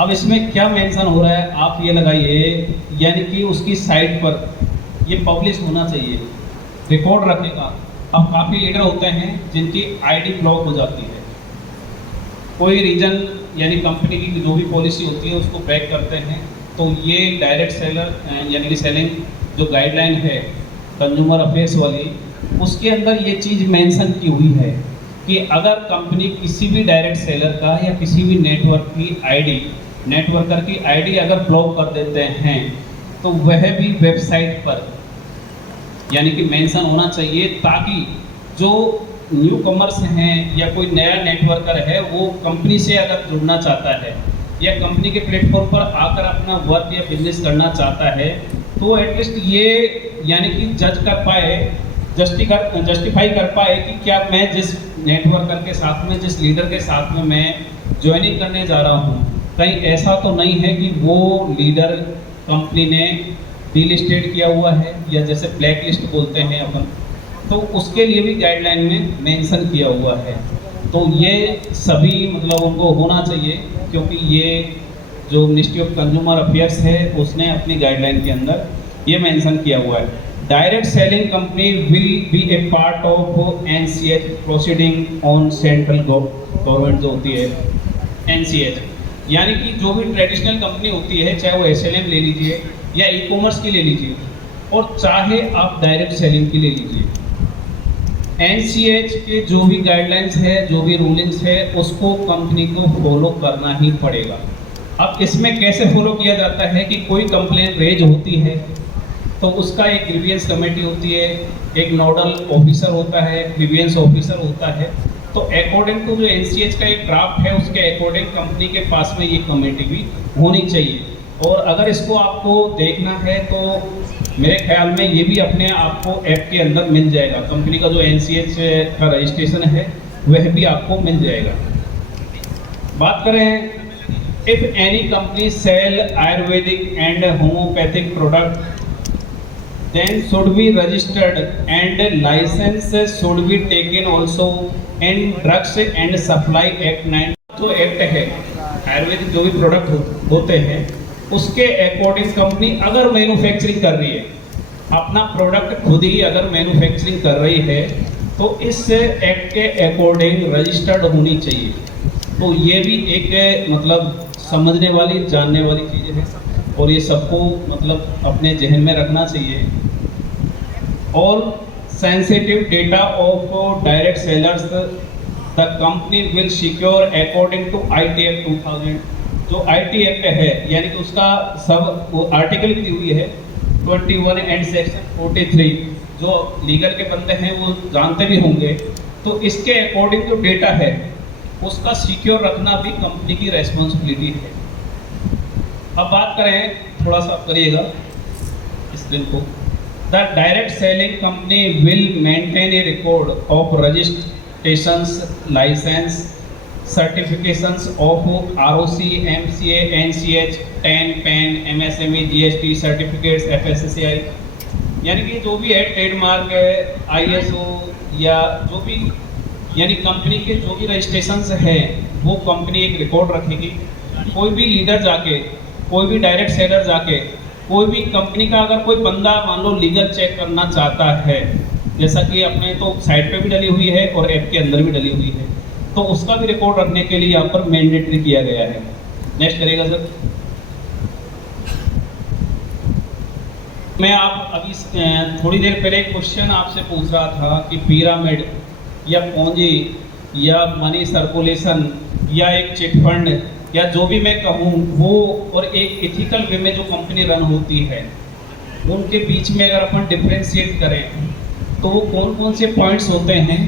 अब इसमें क्या मेंशन हो रहा है आप ये लगाइए, यानी कि उसकी साइट पर ये पब्लिश होना चाहिए, रिकॉर्ड रखेगा। अब काफ़ी लीडर होते हैं जिनकी आईडी ब्लॉक हो जाती है, कोई रीजन यानी कंपनी की जो भी पॉलिसी होती है उसको ब्रेक करते हैं, तो ये डायरेक्ट सेलर यानी कि सेलिंग जो गाइडलाइन है कंज्यूमर अफेयर्स वाली, उसके अंदर ये चीज़ मेंशन की हुई है कि अगर कंपनी किसी भी डायरेक्ट सेलर का या किसी भी नेटवर्कर की आईडी अगर ब्लॉक कर देते हैं तो वह भी वेबसाइट पर यानी कि मेंशन होना चाहिए, ताकि जो न्यू कमर्स हैं या कोई नया नेटवर्कर है वो कंपनी से अगर जुड़ना चाहता है या कंपनी के प्लेटफॉर्म पर आकर अपना वर्क या बिजनेस करना चाहता है तो एटलीस्ट ये यानी कि जज कर पाए, जस्टिफाई कर पाए कि क्या मैं जिस नेटवर्कर के साथ में, जिस लीडर के साथ में मैं ज्वाइनिंग करने जा रहा हूँ, कहीं ऐसा तो नहीं है कि वो लीडर कंपनी ने डीलिस्टेड किया हुआ है या जैसे ब्लैक लिस्ट बोलते हैं अपन, तो उसके लिए भी गाइडलाइन में मेंशन किया हुआ है। तो ये सभी मतलब उनको होना चाहिए, क्योंकि ये जो मिनिस्ट्री ऑफ कंज्यूमर अफेयर्स है उसने अपनी गाइडलाइन के अंदर ये मेंशन किया हुआ है। Direct selling company will be A part of NCH proceeding on central government जो होती है NCH, यानी कि जो भी ट्रेडिशनल कंपनी होती है, चाहे वो SLM ले लीजिए या ई-कॉमर्स की ले लीजिए और चाहे आप डायरेक्ट सेलिंग की ले लीजिए, NCH के जो भी गाइडलाइंस है, जो भी रूलिंग्स है, उसको कंपनी को फॉलो करना ही पड़ेगा। अब इसमें कैसे फॉलो किया जाता है कि कोई कंप्लेंट रेज होती है तो उसका एक ग्रीवियंस कमेटी होती है, एक नोडल ऑफिसर होता है, ग्रीवियंस ऑफिसर होता है। तो अकॉर्डिंग टू जो NCH का एक ड्राफ्ट है उसके अकॉर्डिंग कंपनी के पास में ये कमेटी भी होनी चाहिए। और अगर इसको आपको देखना है तो मेरे ख्याल में ये भी अपने आपको ऐप के अंदर मिल जाएगा, कंपनी का जो NCH का रजिस्ट्रेशन है वह भी आपको मिल जाएगा। बात करें, if any company sell Ayurvedic and homeopathic product then should be registered and license should be taken also in Drugs and Supply Act 9। जो एक्ट है आयुर्वेदिक जो भी प्रोडक्ट होते हैं उसके अकॉर्डिंग कंपनी अगर मैन्युफैक्चरिंग कर रही है, अपना प्रोडक्ट खुद ही अगर मैन्युफैक्चरिंग कर रही है तो इस एक्ट के अकॉर्डिंग रजिस्टर्ड होनी चाहिए। तो ये भी एक मतलब समझने वाली, जानने वाली चीज़ है और ये सबको मतलब अपने जहन में रखना चाहिए। All sensitive data of direct sellers the company will secure according to IT act 2000। जो IT एक्ट है यानी कि उसका सब वो आर्टिकल भी दी हुई है, 21 एंड सेक्शन 43 जो लीगल के बंदे हैं वो जानते भी होंगे। तो इसके अकॉर्डिंग जो डेटा है उसका सिक्योर रखना भी कंपनी की रेस्पॉन्सिबिलिटी है। अब बात करें, थोड़ा सा करिएगा स्क्रीन को। The direct selling company will maintain a record of registrations, licence, certifications of ROC, MCA, NCH, TAN, PAN, MSME, GST certificates, FSSAI, यानी कि जो भी है ट्रेडमार्क है, ISO या जो भी यानी कंपनी के जो भी रजिस्ट्रेशंस हैं वो कंपनी एक रिकॉर्ड रखेगी। कोई भी लीडर जाके, कोई भी डायरेक्ट सेलर जाके, कोई भी कंपनी का अगर कोई बंदा मान लो लीगल चेक करना चाहता है, जैसा कि अपने तो साइट पे भी डली हुई है और ऐप के अंदर भी डली हुई है, तो उसका भी रिकॉर्ड रखने के लिए यहाँ पर मैंडेटरी किया गया है। नेक्स्ट करेगा सर। मैं आप अभी थोड़ी देर पहले एक क्वेश्चन आपसे पूछ रहा था कि पिरामिड या पूंजी या मनी सर्कुलेशन या एक चिट फंड या जो भी मैं कहूँ वो और एक एथिकल वे में जो कंपनी रन होती है उनके बीच में अगर अपन डिफ्रेंशिएट करें तो वो कौन कौन से पॉइंट्स होते हैं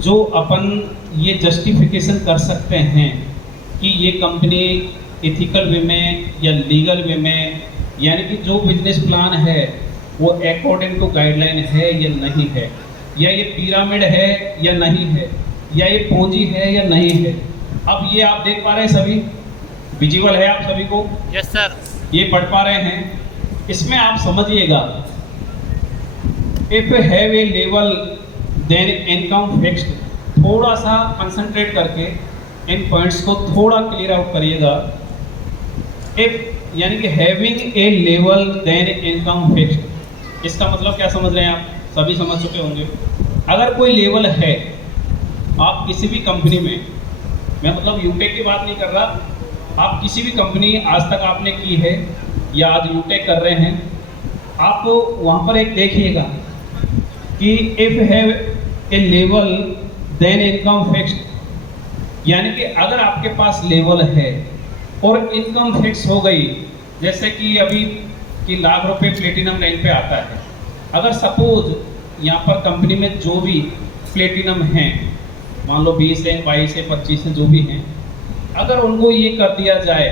जो अपन ये जस्टिफिकेशन कर सकते हैं कि ये कंपनी एथिकल वे में या लीगल वे में, यानी कि जो बिजनेस प्लान है वो अकॉर्डिंग टू गाइडलाइन है या नहीं है, या ये पिरामिड है या नहीं है, या ये पूंजी है या नहीं है। अब ये आप देख पा रहे हैं, सभी विजिबल है आप सभी को? Yes sir. ये पढ़ पा रहे हैं? इसमें आप समझिएगा, if have a level then income fixed, थोड़ा सा कंसंट्रेट करके इन पॉइंट्स को थोड़ा क्लियर आउट करिएगा। इफ यानी कि having a level then income fixed, इसका मतलब क्या समझ रहे हैं आप? सभी समझ चुके होंगे। अगर कोई लेवल है आप किसी भी कंपनी में, मैं मतलब यूटेक की बात नहीं कर रहा, आप किसी भी कंपनी आज तक आपने की है या आज यूटेक कर रहे हैं, आप वहाँ पर एक देखिएगा कि if have a level then income fixed, यानी कि अगर आपके पास लेवल है और इनकम फिक्स हो गई, जैसे कि अभी कि लाख रुपए प्लेटिनम रैंक पे आता है, अगर सपोज यहाँ पर कंपनी में जो भी प्लेटिनम हैं, मान लो 20 हैं, 22 हैं, 25 हैं, जो भी हैं, अगर उनको ये कर दिया जाए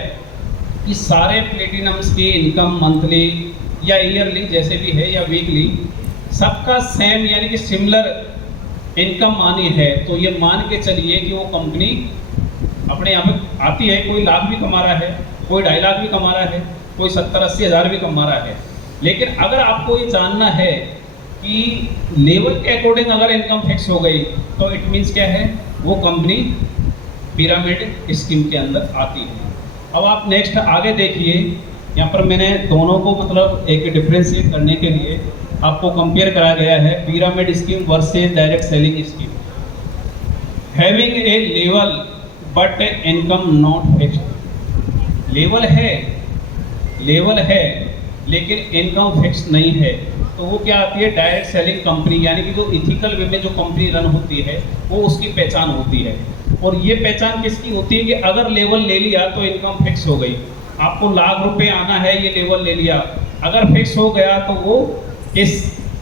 कि सारे प्लेटिनम्स की इनकम मंथली या ईयरली जैसे भी है या वीकली सबका सेम यानी कि सिमिलर इनकम मानी है, तो ये मान के चलिए कि वो कंपनी अपने यहाँ पे आती है। कोई लाख भी कमा रहा है, कोई 2.5 लाख भी कमा रहा है, कोई 70-80 हज़ार भी कमा रहा है। लेकिन अगर आपको ये जानना है कि लेवल के अकॉर्डिंग अगर इनकम फिक्स हो गई तो इट मीन्स क्या है, वो कंपनी पिरामिड स्कीम के अंदर आती है। अब आप नेक्स्ट आगे देखिए, यहाँ पर मैंने दोनों को मतलब एक डिफ्रेंशिएट करने के लिए आपको कंपेयर कराया गया है, pyramid scheme versus direct selling scheme. Having a level but income not fixed, level है लेकिन इनकम फिक्स नहीं है, तो वो क्या आती है? डायरेक्ट सेलिंग कंपनी, यानी कि जो इथिकल वे में जो कंपनी रन होती है वो उसकी पहचान होती है। और ये पहचान किसकी होती है कि अगर लेवल ले लिया तो इनकम फिक्स हो गई, आपको लाख रुपए आना है, ये लेवल ले लिया, अगर फिक्स हो गया तो वो इस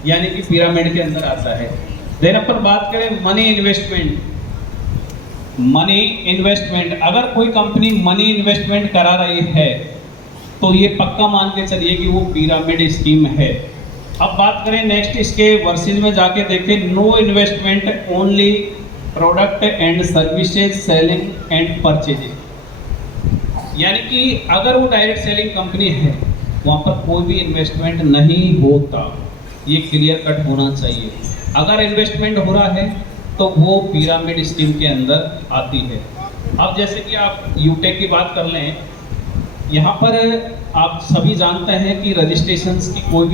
यानी कि पिरामिड के अंदर आता है। देन अपन बात करें मनी इन्वेस्टमेंट, अगर कोई कंपनी मनी इन्वेस्टमेंट करा रही है तो ये पक्का मान के चलिए कि वो पिरामिड स्कीम है। अब बात करें नेक्स्ट इसके वर्सेज में जाके देखें, no investment only product and services selling and purchasing, यानी कि अगर वो डायरेक्ट सेलिंग कंपनी है वहाँ पर कोई भी इन्वेस्टमेंट नहीं होता, ये क्लियर कट होना चाहिए। अगर इन्वेस्टमेंट हो रहा है तो वो पिरामिड स्कीम के अंदर आती है। अब जैसे कि आप यूटेक की बात कर लें, यहाँ पर आप सभी जानते हैं कि रजिस्ट्रेशंस की कोई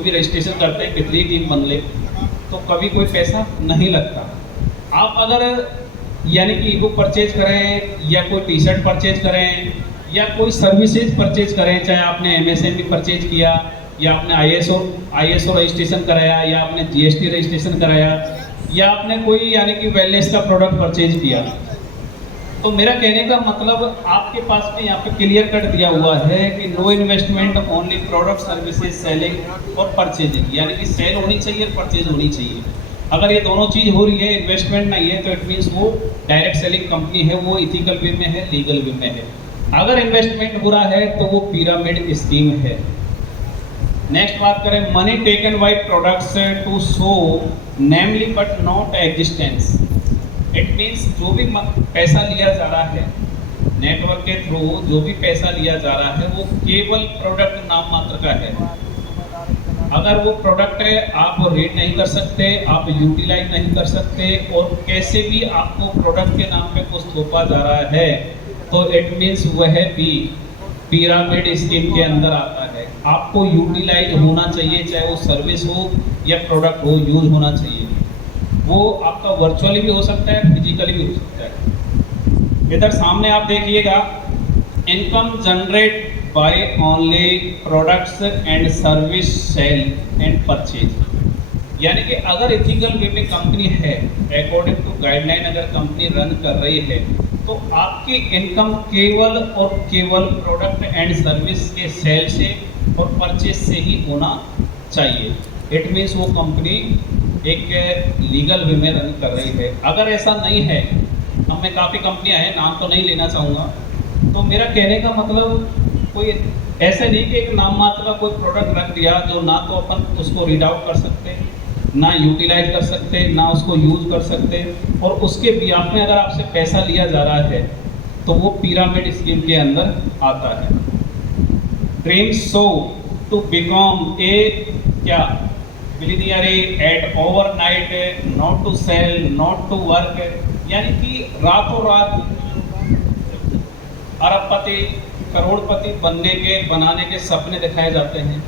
भी रजिस्ट्रेशन करते हैं कितनी टीम बन ले तो कभी कोई पैसा नहीं लगता। आप अगर यानी कि ईबुक परचेज करें या कोई टी शर्ट परचेज करें या कोई सर्विसेज परचेज करें, चाहे आपने MSME परचेज किया या आपने ISO रजिस्ट्रेशन कराया या आपने GST रजिस्ट्रेशन कराया या आपने कोई यानी कि वेलनेस का प्रोडक्ट परचेज किया, तो मेरा कहने का मतलब आपके पास में यहाँ पे क्लियर कट दिया हुआ है कि no investment, only product services selling और परचेजिंग, यानी कि सेल होनी चाहिए और परचेज होनी चाहिए। अगर ये दोनों चीज़ हो रही है, इन्वेस्टमेंट नहीं है, तो इट मीन्स वो डायरेक्ट सेलिंग कंपनी है, वो इथिकल वे में है, लीगल वे में है। अगर इन्वेस्टमेंट बुरा है तो वो पिरामिड स्कीम है। नेक्स्ट बात करें, money taken by products to show namely but not existence. It means जो भी पैसा लिया जा रहा है नेटवर्क के थ्रू, जो भी पैसा लिया जा रहा है वो केवल प्रोडक्ट नाम मात्र का है। अगर वो प्रोडक्ट है आप रेट नहीं कर सकते, आप यूटिलाइज नहीं कर सकते, और कैसे भी आपको प्रोडक्ट के नाम पे कुछ थोपा जा रहा है, तो इट मीन्स वह भी पिरामिड स्कीम के अंदर आता है। आपको यूटिलाइज होना चाहिए, चाहे वो सर्विस हो या प्रोडक्ट हो, यूज होना चाहिए। वो आपका वर्चुअली भी हो सकता है, फिजिकली भी हो सकता है। इधर सामने आप देखिएगा, income generate by only products and service sale and purchase. यानी कि अगर इथिकल वे में कंपनी है, अकॉर्डिंग टू गाइडलाइन अगर कंपनी रन कर रही है, तो आपकी इनकम केवल और केवल प्रोडक्ट एंड सर्विस के सेल से और परचेज से ही होना चाहिए। इट मीन्स वो कंपनी एक लीगल वे में रन कर रही है। अगर ऐसा नहीं है, हम में काफ़ी कंपनियां हैं, नाम तो नहीं लेना चाहूँगा, तो मेरा कहने का मतलब कोई ऐसे नहीं कि एक नाम मात्र का कोई प्रोडक्ट रख दिया जो ना तो अपन उसको रीड आउट कर सकते, ना यूटिलाइज कर सकते, ना उसको यूज कर सकते, और उसके बिहाफ में अगर आपसे पैसा लिया जा रहा है तो वो पिरामिड स्कीम के अंदर आता है। Dream so to become a क्या billionaire at overnight, not to sell, not to work, यानी कि रातों रात अरबपति करोड़पति बनाने के सपने दिखाए जाते हैं।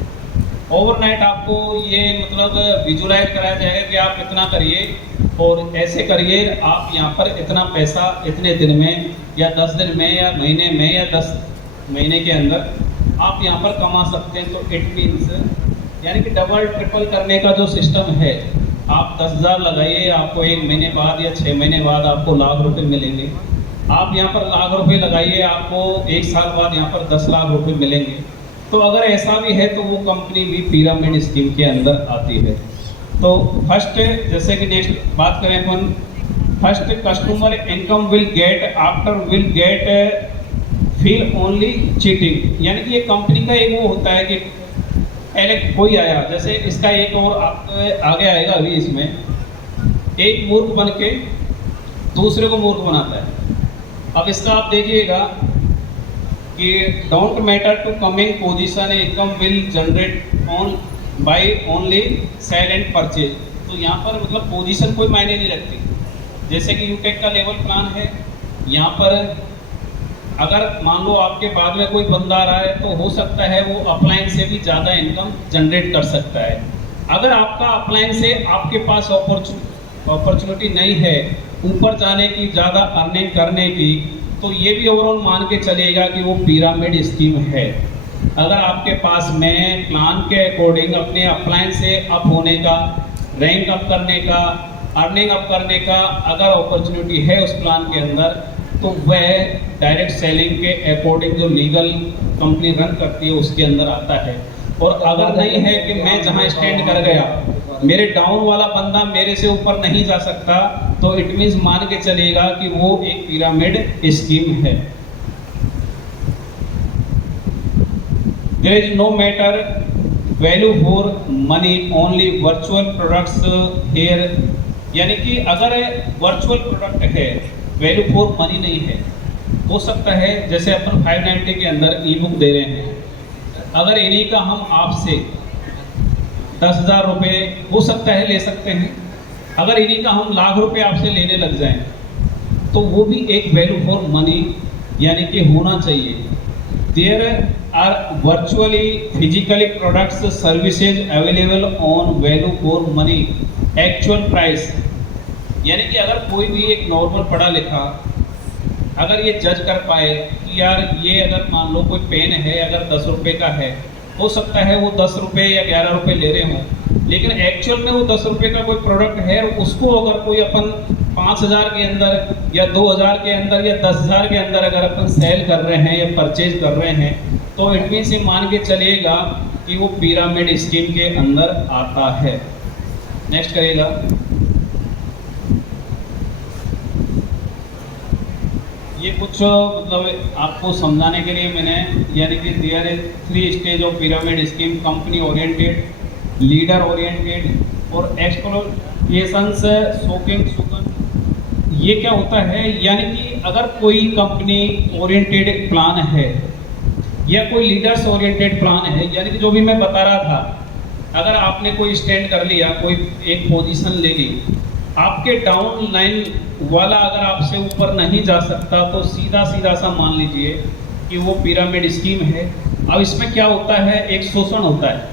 ओवरनाइट आपको ये मतलब विजुलाइज कराया जाएगा कि आप इतना करिए और ऐसे करिए, आप यहाँ पर इतना पैसा इतने दिन में या 10 दिन में या महीने में या 10 महीने के अंदर आप यहाँ पर कमा सकते हैं। तो इट मीन्स यानी कि डबल ट्रिपल करने का जो सिस्टम है, आप 10,000 लगाइए, आपको 1 महीने बाद या 6 महीने बाद आपको लाख रुपए मिलेंगे। आप यहाँ पर लाख रुपए लगाइए, आपको 1 साल बाद यहाँ पर 10 लाख रुपए मिलेंगे। तो अगर ऐसा भी है तो वो कंपनी भी पिरामिड स्कीम के अंदर आती है। तो फर्स्ट, जैसे कि नेक्स्ट बात करें अपन, first customer income will get after will get feel only cheating. यानी कि ये कंपनी का एक वो होता है कि पहले कोई आया, जैसे इसका एक और आगे आएगा अभी, इसमें एक मूर्ख बन के दूसरे को मूर्ख बनाता है। अब इसका आप देखिएगा कि don't matter to coming position, income will generate on by only sale and purchase. तो यहाँ पर मतलब पोजीशन कोई मायने नहीं रखती। जैसे कि यूटेक का लेवल प्लान है, यहाँ पर अगर मान लो आपके बाद में कोई बंदा आ रहा है तो हो सकता है वो अपलाइन से भी ज़्यादा इनकम जनरेट कर सकता है। अगर आपका अपलाइन से आपके पास अपॉर्चुनिटी नहीं है ऊपर जाने की, ज़्यादा अर्निंग करने की, तो ये भी ओवरऑल मान के चलेगा कि वो पिरामिड स्कीम है। अगर आपके पास में प्लान के अकॉर्डिंग अपने अपलाइन से अप होने का, रैंक अप करने का, अर्निंग अप करने का अगर अपॉर्चुनिटी है उस प्लान के अंदर, तो वह डायरेक्ट सेलिंग के अकॉर्डिंग जो लीगल कंपनी रन करती है उसके अंदर आता है। और अगर नहीं है कि मैं जहां स्टैंड कर गया, मेरे डाउन वाला बंदा मेरे से ऊपर नहीं जा सकता, तो इट मीन्स मान के चलेगा कि वो एक पिरामिड स्कीम है। There is no matter value for money, only virtual products here. यानी कि अगर वर्चुअल प्रोडक्ट है, वैल्यू फॉर मनी नहीं है। हो सकता है जैसे अपन 590 के अंदर ई बुक दे रहे हैं, अगर इन्हीं का हम आपसे 10,000 रुपये हो सकता है ले सकते हैं, अगर इन्हीं का हम लाख रुपए आपसे लेने लग जाएं, तो वो भी एक वैल्यू फॉर मनी यानी कि होना चाहिए। There are virtually physically products services available on value for money actual price. यानी कि अगर कोई भी एक नॉर्मल पढ़ा लिखा अगर ये जज कर पाए कि यार ये अगर मान लो कोई पेन है अगर 10 रुपये का है, हो सकता है वो 10 रुपये या 11 रुपये ले रहे हों, लेकिन एक्चुअल में वो 10 रुपये का कोई प्रोडक्ट है, उसको अगर कोई अपन 5,000 के अंदर या 2,000 के अंदर या 10,000 के अंदर अगर अपन सेल कर रहे हैं या परचेज कर रहे हैं, तो इट मीन्स ये मान के चलिएगा कि वो पिरामिड स्कीम के अंदर आता है। नेक्स्ट करिएगा। ये कुछ मतलब आपको समझाने के लिए मैंने, यानी कि there is 3 stage of pyramid scheme: company oriented, leader oriented और एक्सप्लोइटेशन शोकिंग सुकन। ये क्या होता है, यानी कि अगर कोई कंपनी ओरिएंटेड प्लान है या कोई लीडर्स ओरिएंटेड प्लान है, यानी कि जो भी मैं बता रहा था, अगर आपने कोई स्टैंड कर लिया, कोई एक पोजीशन ले ली, आपके डाउन लाइन वाला अगर आपसे ऊपर नहीं जा सकता, तो सीधा सीधा सा मान लीजिए कि वो पिरामिड स्कीम है। अब इसमें क्या होता है, एक शोषण होता है,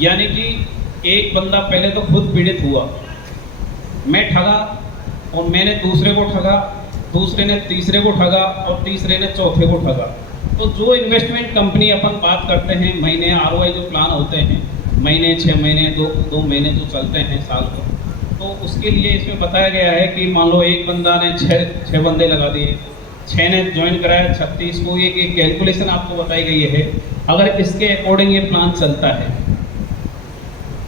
यानी कि एक बंदा पहले तो खुद पीड़ित हुआ, मैं ठगा और मैंने दूसरे को ठगा, दूसरे ने तीसरे को ठगा और तीसरे ने चौथे को ठगा। तो जो इन्वेस्टमेंट कंपनी अपन बात करते हैं, महीने आरओआई जो प्लान होते हैं, महीने 6 महीने 2 महीने जो चलते हैं साल को, तो उसके लिए इसमें बताया गया है कि मान लो एक बंदा ने 6 बंदे लगा दिए, 6 ने ज्वाइन कराया 36 को, एक कैलकुलेशन आपको बताई गई है। अगर इसके अकॉर्डिंग ये प्लान चलता है,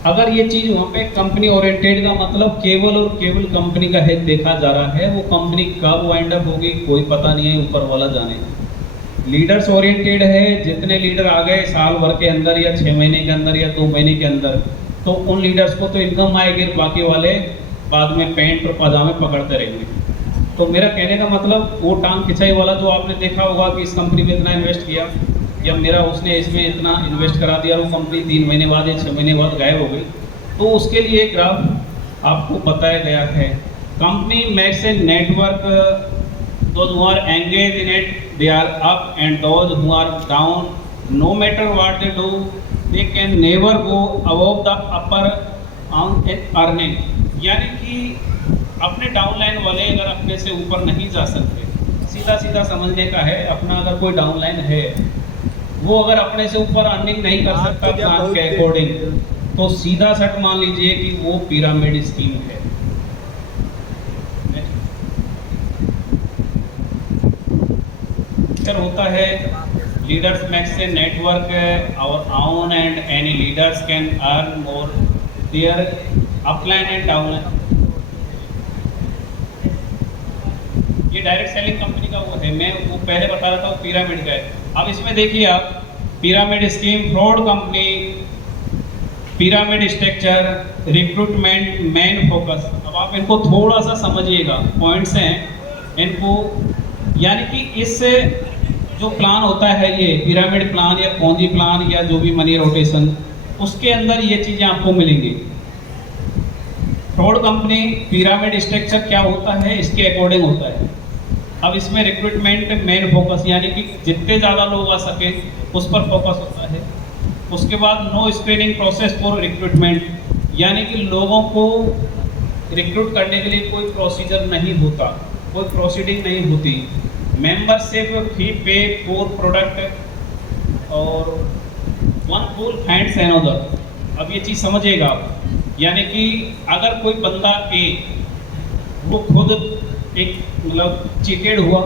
अगर ये चीज़ वहाँ पे कंपनी ओरिएंटेड का मतलब केवल और केवल कंपनी का हित देखा जा रहा है, वो कंपनी कब वाइंड अप होगी कोई पता नहीं है, ऊपर वाला जाने। लीडर्स ओरिएंटेड है, जितने लीडर आ गए साल भर के अंदर या 6 महीने के अंदर या 2 महीने के अंदर, तो उन लीडर्स को तो इनकम आएगी, बाकी वाले बाद में पैंट और पजामे पकड़ते रहेंगे। तो मेरा कहने का मतलब वो टांग खिंचाई वाला जो आपने देखा होगा कि इस कंपनी में इतना इन्वेस्ट किया या मेरा उसने इसमें इतना इन्वेस्ट करा दिया, वो कंपनी 3 महीने बाद या 6 महीने बाद गायब हो गई, तो उसके लिए एक ग्राफ आपको बताया गया है। Company makes a network, those who are engaged in it, they are up, and those who are down, no matter what they do, they can never go above the upper in earning। यानी कि अपने downline वाले अगर अपने से ऊपर नहीं जा सकते, सीधा सीधा समझने का है, अपना अगर कोई डाउनलाइन है वो अगर अपने से ऊपर अर्निंग नहीं कर सकता प्लान के अकॉर्डिंग, तो सीधा सट मान लीजिए कि वो पिरामिड स्कीम है। फिर होता है लीडर्स मैक्स ए नेटवर्क और on, and any leaders can earn more their upline and downline. ये डायरेक्ट सेलिंग कंपनी का वो है, मैं वो पहले बता रहा था, वो पिरामिड का है। अब इसमें देखिए आप, pyramid scheme, fraud company, pyramid structure, recruitment, main focus. अब आप इनको थोड़ा सा समझिएगा, पॉइंट्स हैं इनको, यानी कि इस जो प्लान होता है, ये पिरामिड प्लान या पॉन्जी प्लान या जो भी मनी रोटेशन, उसके अंदर ये चीज़ें आपको मिलेंगी। फ्रॉड कंपनी, पिरामिड स्ट्रक्चर क्या होता है, इसके अकॉर्डिंग होता है। अब इसमें रिक्रूटमेंट, मेन फोकस, यानी कि जितने ज़्यादा लोग आ सके उस पर फोकस होता है। उसके बाद no screening process for recruitment, यानी कि लोगों को रिक्रूट करने के लिए कोई प्रोसीजर नहीं होता, कोई प्रोसीडिंग नहीं होती। मेंबरशिप फी पे फॉर प्रोडक्ट और वन फुल फाइंड्स अनदर। अब ये चीज़ समझिएगा आप, यानी कि अगर कोई बंदा वो खुद एक मतलब चीटेड हुआ,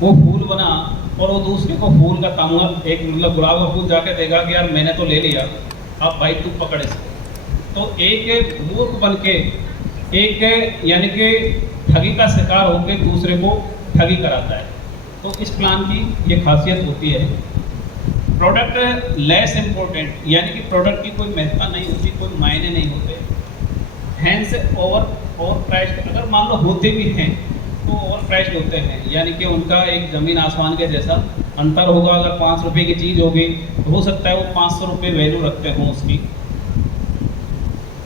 वो फूल बना और वो दूसरे को फूल का तांगा, एक मतलब गुलाब का फूल जाके देगा कि यार मैंने तो ले लिया, अब भाई तू पकड़ इसे। तो एक मूर्ख बन के, एक यानी कि ठगी का शिकार होकर दूसरे को ठगी कराता है। तो इस प्लान की ये खासियत होती है। प्रोडक्ट लेस इम्पोर्टेंट, यानी कि प्रोडक्ट की कोई महत्ता नहीं होती, कोई मायने नहीं होते। हैंस ओवर प्राइस्ड, अगर मान लो होते भी हैं तो ओवर प्राइस्ड होते हैं, यानी कि उनका एक ज़मीन आसमान के जैसा अंतर होगा। अगर 5 रुपये की चीज़ होगी तो हो सकता है वो 500 रुपये वैल्यू रखते हों उसकी।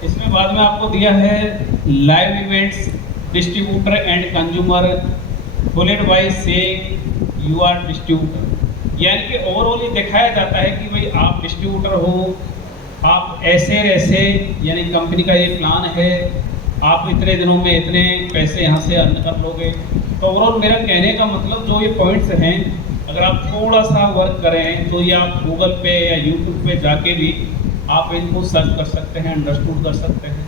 इसमें बाद में आपको दिया है live events, distributor and consumer, followed by से यू आर डिस्ट्रीब्यूटर। यानी कि ओवरऑल ये दिखाया जाता है कि भाई आप डिस्ट्रीब्यूटर हो, आप ऐसे यानी कंपनी का ये प्लान है, आप इतने दिनों में इतने पैसे यहाँ से अर्न कर लोगे। तो ओवरऑल मेरा कहने का मतलब जो ये पॉइंट्स हैं, अगर आप थोड़ा सा वर्क करें तो ये आप गूगल पे या यूट्यूब पे जाके भी आप इनको सर्च कर सकते हैं, अंडरस्टूड कर सकते हैं।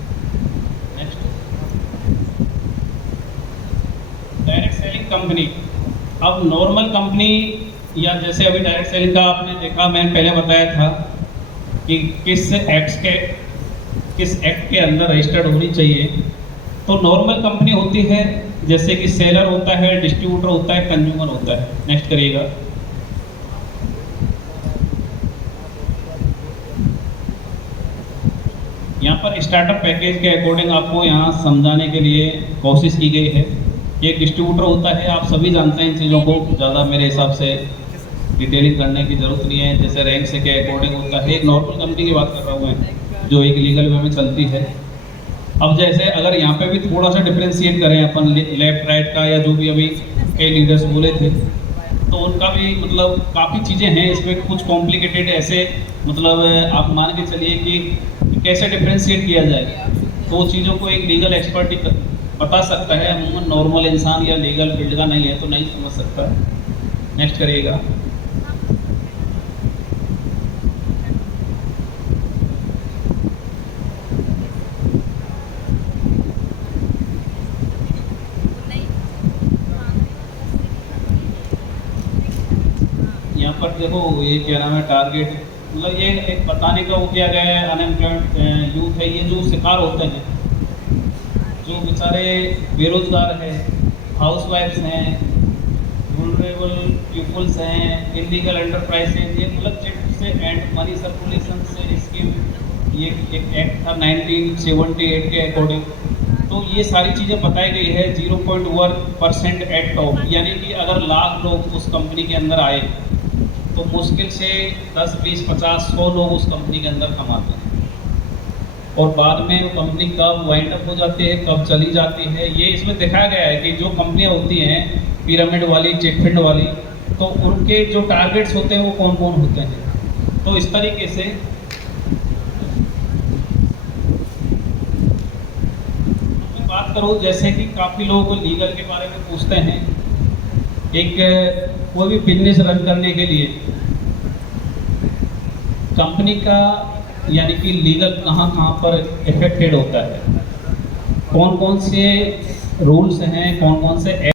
Next, direct selling company. अब नॉर्मल कंपनी या जैसे अभी डायरेक्ट सेलिंग का आपने देखा, मैंने पहले बताया था कि किस एक्ट के अंदर रजिस्टर्ड होनी चाहिए। तो नॉर्मल कंपनी होती है जैसे कि सेलर होता है, डिस्ट्रीब्यूटर होता है, कंज्यूमर होता है। नेक्स्ट करिएगा। यहाँ पर स्टार्टअप पैकेज के अकॉर्डिंग आपको यहाँ समझाने के लिए कोशिश की गई है। एक डिस्ट्रीब्यूटर होता है, आप सभी जानते हैं इन चीज़ों को, ज़्यादा मेरे हिसाब से डिटेलिंग करने की ज़रूरत नहीं है। जैसे रैंक से के अकॉर्डिंग होता है। एक नॉर्मल कंपनी की बात कर रहा हूँ मैं, जो एक लीगल वे में चलती है। अब जैसे अगर यहाँ पे भी थोड़ा सा डिफ्रेंशिएट करें अपन लेफ्ट राइट का, या जो भी अभी कई लीडर्स बोले थे, तो उनका भी मतलब काफ़ी चीज़ें हैं इसमें, कुछ कॉम्प्लिकेटेड ऐसे, मतलब आप मान के चलिए कि कैसे डिफ्रेंशिएट किया जाए। तो चीज़ों को एक लीगल एक्सपर्ट ही बता सकता है, अमूमन नॉर्मल इंसान या लीगल फील्ड का नहीं है तो नहीं समझ सकता। नेक्स्ट करिएगा। यहाँ पर देखो ये क्या नाम है, टारगेट, मतलब ये एक बताने का वो किया गया है। अनएम्प्लॉयड यूथ है, ये जो शिकार होते हैं, जो बेचारे बेरोजगार हैं, हाउसवाइफ्स हैं, वुलनरेबल पीपल्स हैं, इलीगल एंटरप्राइज हैं, ये मतलब चिट से एंड मनी सर्कुलेशन से स्कीम, ये एक एक्ट था 1978 के अकॉर्डिंग। तो ये सारी चीज़ें बताई गई है। 0.1% एट टॉप, यानी कि अगर लाख लोग उस कंपनी के अंदर आए तो मुश्किल से 10, 20, 50, 100 लोग उस कंपनी के अंदर कमाते हैं। और बाद में वो कंपनी कब वाइंड अप हो जाती है, कब चली जाती है, ये इसमें दिखाया गया है कि जो कंपनियां होती हैं पिरामिड वाली, चिटफंड वाली, तो उनके जो टारगेट्स होते हैं वो कौन कौन होते हैं। तो इस तरीके से बात करो, जैसे कि काफ़ी लोग लीगल के बारे में पूछते हैं। एक कोई भी बिजनेस रन करने के लिए कंपनी का यानी कि लीगल कहाँ कहाँ पर इफेक्टेड होता है, कौन कौन से रूल्स हैं, कौन कौन से